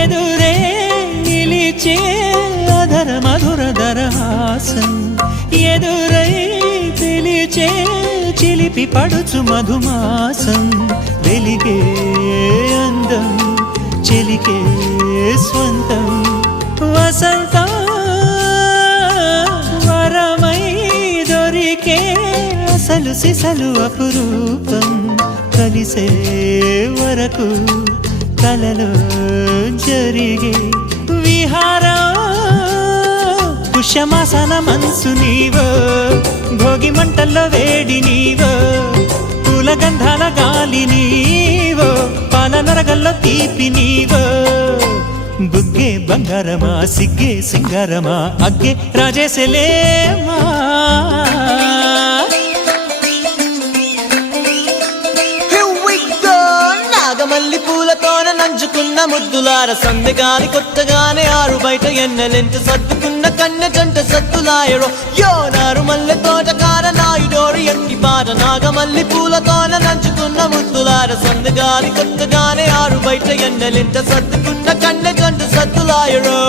ఎదురే నిలిచే అధర మధుర దరహాసం ఎదురై పిలిచే చిలిపి పడుచు మధుమాసం వెలిగే అందం చెలికే స్వంతం వసంతం వరమై దొరికే అసలు సిసలు అపురూపం కలిసే వరకు కలలో జరిగే విహారం పుష్యమాసన మనసు నీవో భోగి మంటల్లో వేడి నీవో పూల గంధాల గాలి నీవో పాల నరగల్లో తీపి నీవో బుగ్గే బంగారమా సిగ్గే సింగారమా అగ్గే రాజేసలేమా మల్లి పూలతోన నంచుకున్న ముద్దులార సందెగాని కొత్తగానే ఆరు బయట ఎన్నెలెంట సర్దుకున్న కన్నె జంట సత్తులాయరో యోనారు మల్లె తోటకార నాయుడోరు ఎట్టి పాట నాగమల్లి పూలతోన నంచుకున్న ముద్దులార సందెగాని కొత్తగానే ఆరు బయట ఎన్నెలెంట సర్దుకున్న కన్నె జంట సత్తులాయరో